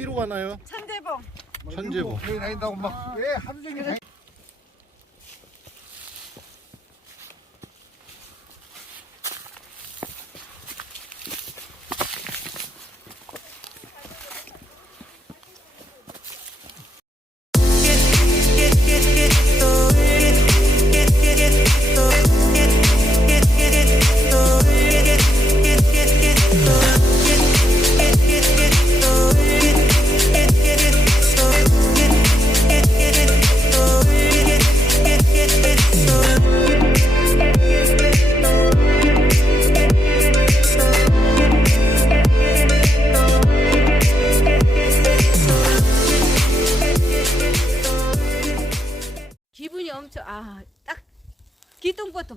어디로 가나요? 천대봉. 천재봉. 여기 다닌다고 막 왜 하루 종일 다니-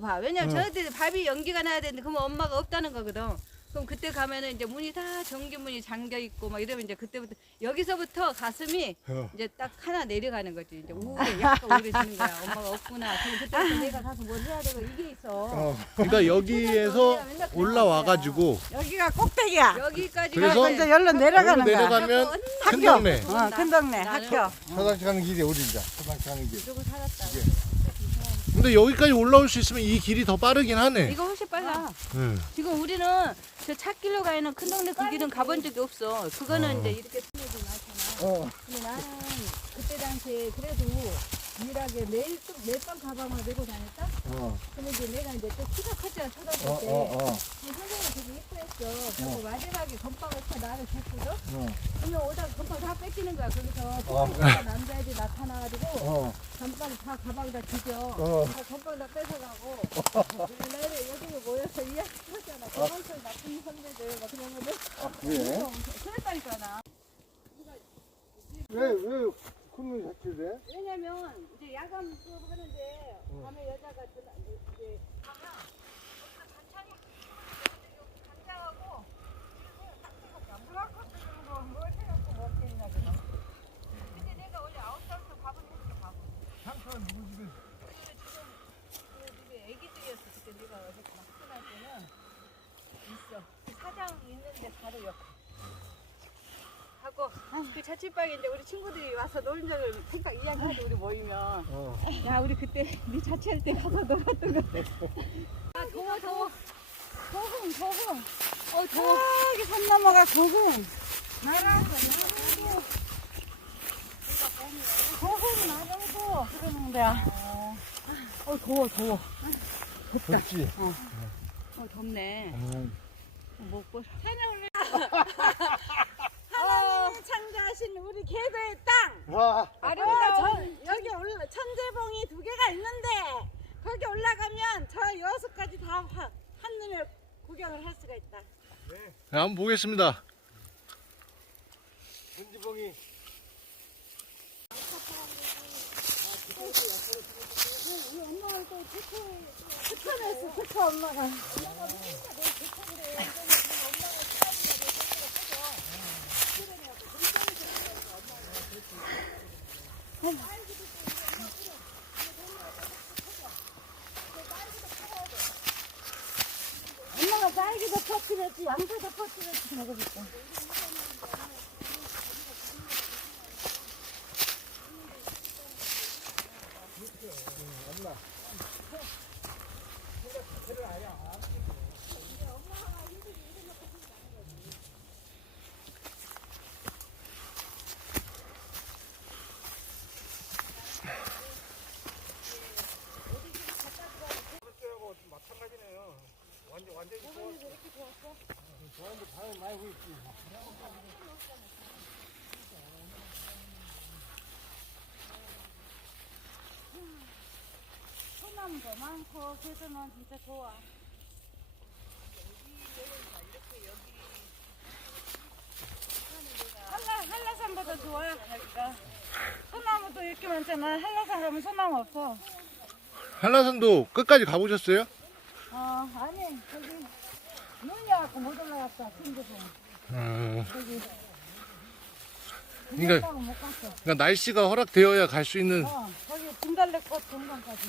봐. 왜냐면 어. 저희들이 밥이 연기가 나야 되는데 그러면 엄마가 없다는 거거든. 그럼 그때 가면은 이제 문이 다 전기문이 잠겨 있고 막 이러면 이제 그때부터 여기서부터 가슴이 어. 이제 딱 하나 내려가는 거지. 이제 우울해 약간 우울해지는 거야. 엄마가 없구나. 그럼 그때부터 내가 가서 뭘 해야 되고 이게 있어. 어. 그러니까 여기에서 올라와가지고 여기가 꼭대기야. 여기까지 그래서 이제 열로 내려가는 거야. 내려가면 큰 학교. 동네. 어, 큰 동네 나는- 학교. 화장실 가는 길이 어딘지 화장실 가는 길 이러고 살았다. 근데 여기까지 올라올 수 있으면 이 길이 더 빠르긴 하네. 이거 훨씬 빨라. 응. 지금 우리는 저 찻길로 가 있는 큰 동네 그 길은 가본 적이 없어. 그거는 어. 이제 이렇게 틀어지 많잖아. 어 근데 나는 그때 당시에 그래도 유일하게 매일 또 매번 가방을 메고 다녔다? 어, 근데 이제 내가 이제 또 키가 컸잖아, 초등학교 어, 때. 어, 어, 선생님이 되게 예뻐했어. 그리고 마지막에 건빵을 타 나를 줬거든? 어, 그러면 오다가 건빵 다 뺏기는 거야. 거기서 어. 남자애들이 나타나가지고 어, 건빵 다 가방 다 뒤져. 어. 다 건빵 다 뺏어가고. 나를 여기 모여서 이야기 하잖아. 건빵철 나쁜 선배들 막 그러면은. 왜? 그랬다니까 나. 왜, 왜 콧물 자체돼? 왜냐면 이제 야간 수업 하는데 밤에 여자가 들어 이제 가면 거기서 단창이 단장하고 뭘 해갖고 먹겠냐 그거. 근데 내가 원래 아홉 살부터 밥은 했어 밥은. 상처는 누구 집에? 그 집에 애기들이었어 그때 내가 어제 학교날 때는 있어. 그 사장 있는데 바로 옆. 하고 그 자취방에 이제 우리 친구들이 와서 놀는 적을 생각 이야기하고 우리 모이면 어, 야 우리 그때 네 자취할 때 가서 놀았던 거. 아 더워 더워. 더움 더움. 어 더워. 저기 산 넘어가 고금. 나랑 고금 나가고 그러는 거야. 어 더워 더워. 그렇지. 어 덥네. 음, 먹고 하나님이 창조하신 우리 개도의 땅. 와, 아름다 전 여기 올라 천재봉이 두 개가 있는데 거기 올라가면 저 여수까지 다 하- 한눈에 구경을 할 수가 있다. 네, 한번 보겠습니다. 전지봉이 우리 엄마가 또 특허 특허냈어 특허 엄마가. 엄마가 딸기도 퍼뜨렸지 양파도 퍼뜨렸지 먹어볼까. 소나무도 많고 그래서는 진짜 좋아. 한라 한라산보다 좋아 여기가. 소나무도 이렇게 많잖아. 한라산 가면 소나무 없어. 한라산도 끝까지 가보셨어요? 어 아니 저기 눈이 와갖고 못 올라갔다. 음, 저기. 그러니까- 그러니까 못 갔어. 그러니까 날씨가 허락되어야 갈 수 있는. 어 저기 진달래꽃 동강까지.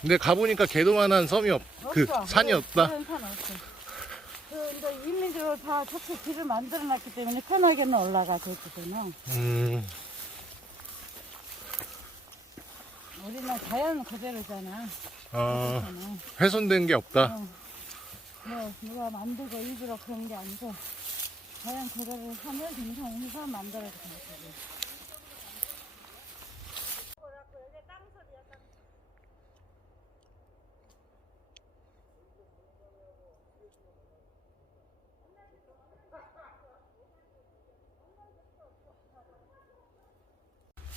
근데 가보니까 개도만한 섬이 없, 그 없어. 산이 없다. 그런 산 없어. 그 이제 임의적으로 다 자체 길을 만들어놨기 때문에 편하게는 올라가 되거든요. 음. 우리는 자연 그대로잖아. 아, 그렇잖아. 훼손된 게 없다. 어. 뭐 누가 만들고 일부러 그런 게 아니고 자연 그대로 하늘 등산해서 만들어서 가거든.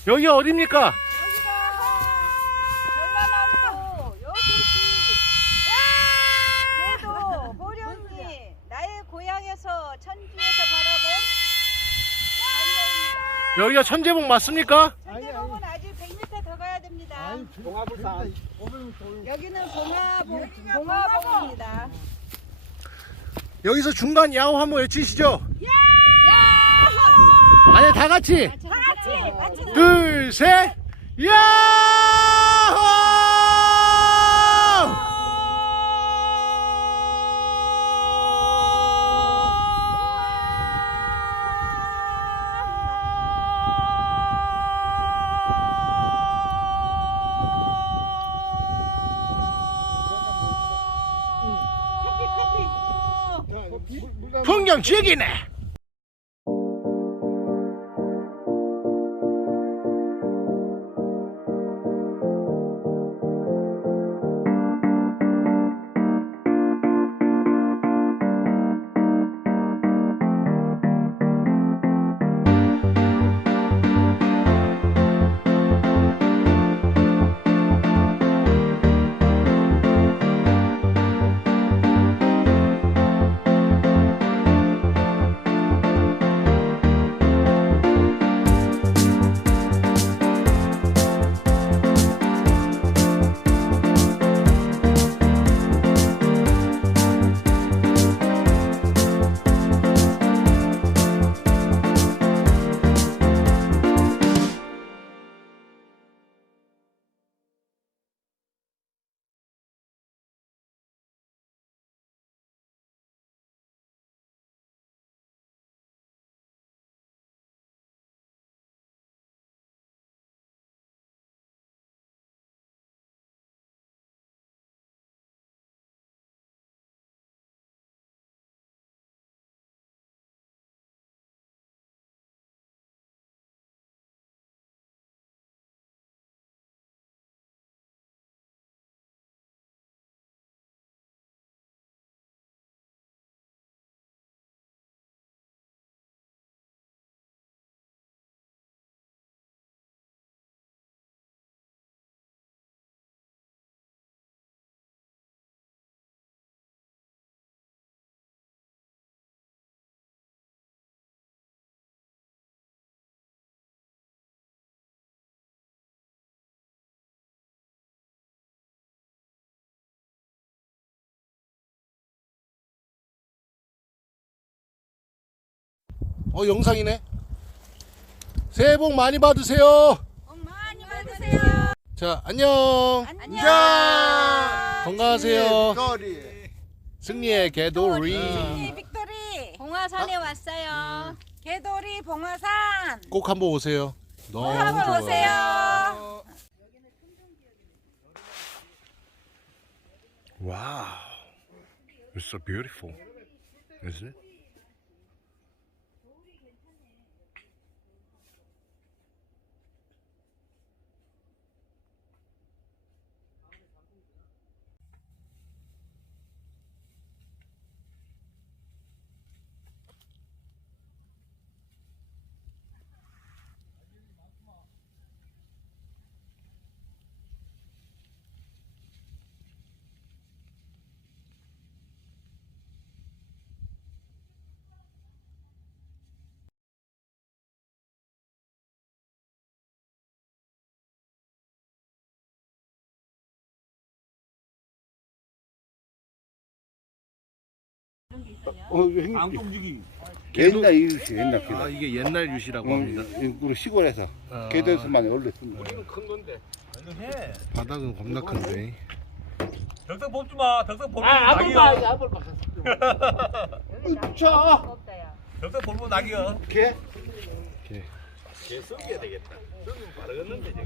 여기 어딥니까? 전라남도 여수시 계도 보령리 나의 고향에서 천주에서 바라본 여기가 천재봉 맞습니까? 천재봉은 아직 100m 더 가야 됩니다. 여기는 봉화봉, 봉화봉입니다. 여기서 중간 야호 한번 외치시죠. 아니 다 같이 둘, 셋, 야호! 풍경 죽이네. 어 영상이네. 새해 복 많이 받으세요. 복 많이 받으세요. 자 안녕. 안녕. 자, 건강하세요. 거리. 승리의 개돌이. 이 빅토리 봉화산에 왔어요. 개돌이 봉화산 꼭 한번 오세요. 너무 한번 좋아요. 오세요. Wow. It's so beautiful. Isn't it? 어, 행복해. 옛날 이웃이 옛날 길. 아 이게 옛날 유시라고 합니다. 우리 시골에서 아, 개도에서만 원래 쓴 거. 바닥은 겁나 큰데. 덕석 뽑지 마. 덕석 뽑지 마. 아, 한번 봐, 한번 봐. 여기 나 으쌰. 없다 야. 여기서 볼보 낙이야. 개? 걔 썩여야 되겠다. 썩으면 바르겠는데 이제.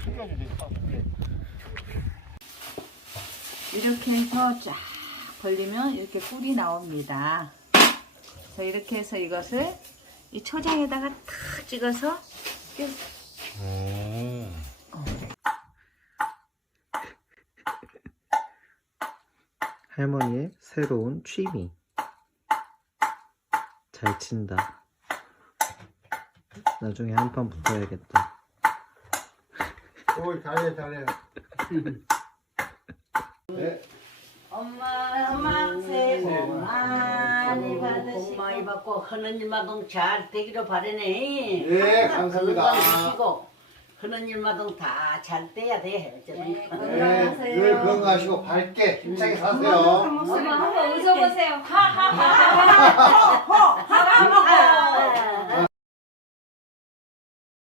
이렇게 해서 쫙 벌리면 이렇게 꿀이 나옵니다. 그래서 이렇게 해서 이것을 이 초장에다가 탁 찍어서 이렇게 할머니의 새로운 취미. 잘 친다. 나중에 한 판 붙어야겠다. 오 잘해 잘해. 네. 엄마 엄마 새해 복 많이 받고 하는 일마다 잘 되기를 바라네. 네, 감사합니다. 건강하시고 하는 일마다 다잘 돼야 돼. 네, 늘 건강하시고 밝게 힘차게 사세요. 엄마 한번 웃어보세요. 하하하.